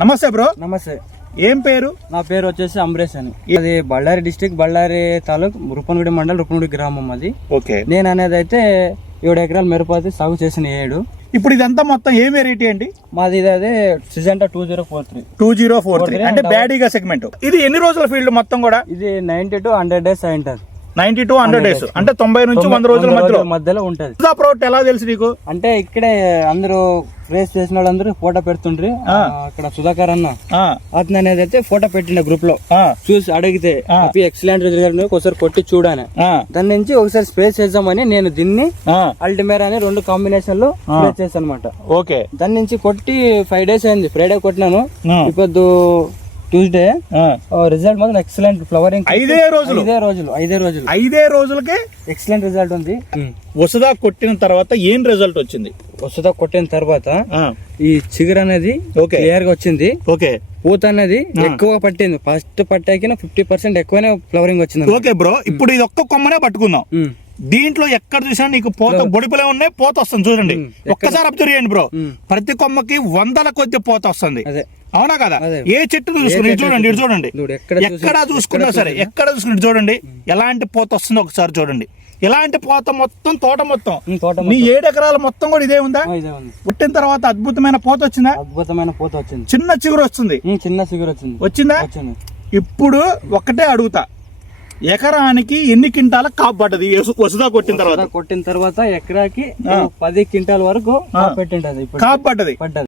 నమస్తే బ్రో. నమస్తే. ఏం పేరు? నా పేరు వచ్చేసి అంబరీష్ అని. అది బళ్ళారి డిస్టిక్ బళ్ళారి తాలూక్ రుపనగుడి మండలం రుపనగుడి గ్రామం అది. ఓకే. నేను అనేది అయితే ఏడు ఎకరాల మిరపతి సాగు చేసిన ఏడు. ఇప్పుడు ఇదంతా మొత్తం ఏ వెరైటీ అండి? మాది ఇది అదే Syngenta two zero four three two zero four three అంటే బ్యాడీగా సెగ్మెంట్ ఇది ఎన్ని రోజుల ఫీల్డ్ మొత్తం కూడా? ఇది నైన్టీ టు హండ్రెడ్ డేస్ అయి ఉంటుంది. Ninety to hundred days. అంటే తొంభై నుంచి వంద రోజుల మధ్యలో. మధ్యలో ఉంటది. ప్రోడక్ట్ ఎలా తెలుసు నీకు? అంటే ఇక్కడే అందరూ రేస్ చేసిన వాళ్ళందరూ ఫోటో పెడుతుండ్రి. అక్కడ సుధాకర్ అన్న. అతను అనేది అయితే ఫోటో పెట్టిండ గ్రూప్లో. చూసి అడిగితే ఎక్సలెంట్ రిజల్ట్ ఒకసారి కొట్టి చూడాను. దాని నుంచి ఒకసారి స్ప్రే చేద్దామని నేను దీన్ని అల్టిమేరా అని రెండు కాంబినేషన్లో స్ప్రే చేశాను అనమాట ఓకే. దాని నుంచి కొట్టి ఫైవ్ డేస్ అయింది. ఫ్రైడే కొట్టినాను. ఇప్పుడు ట్యూస్డే. ఆ. రిజల్ట్ మాత్రం ఎక్సలెంట్ ఫ్లవరింగ్ ఐదే రోజులు. ఐదే రోజులు ఐదే రోజులు. ఐదే రోజులకే ఎక్సలెంట్ రిజల్ట్ ఉంది. వసుదా కొట్టిన తర్వాత ఏం రిజల్ట్ వచ్చింది? వస్తుందా కొట్టిన తర్వాత ఈ చిగురు అనేది ఓకే. క్లియర్గా వచ్చింది. ఓకే. పూత అనేది ఎక్కువ పట్టింది. ఫస్ట్ పట్టాకిన ఫిఫ్టీ పర్సెంట్ ఎక్కువనే ఫ్లవరింగ్ వచ్చింది. ఓకే బ్రో ఇప్పుడు ఇది ఒక్క కొమ్మనే పట్టుకుందాం. దీంట్లో ఎక్కడ చూసినా నీకు పోత బొడిపులే ఉన్నాయి పోత వస్తుంది చూడండి. ఒక్కసారి అబ్జర్వ్ చేయండి బ్రో. ప్రతి కొమ్మకి వందల కొద్ది పోత వస్తుంది. అదే. అవునా కదా. ఏ చెట్టు చూసుకుని చూడండి ఇటు చూడండి. చూడు ఎక్కడ చూసి- ఎక్కడ చూసుకున్నా సరే ఎక్కడ చూసుకుని చూడండి. ఎలాంటి పోత వస్తుందో ఒకసారి చూడండి. ఎలాంటి పోత మొత్తం తోట మొత్తం? నీ ఏడు ఎకరాల మొత్తం కూడా ఇదే ఉందా? పుట్టిన తర్వాత అద్భుతమైన పోత వచ్చిందా? అద్భుతమైన పూత వచ్చింది. చిన్న చిగురు వస్తుంది. చిన్న చిగురు వచ్చింది. వచ్చిందా? ఇప్పుడు ఒక్కటే అడుగుతా. ఎకరానికి ఎన్ని క్వింటాల కాపు పడ్డది? వసుదా కొట్టిన తర్వాత. కొట్టిన తర్వాత ఎకరాకి పది క్వింటాల్ వరకు కాపు పడ్డది. పడ్డది.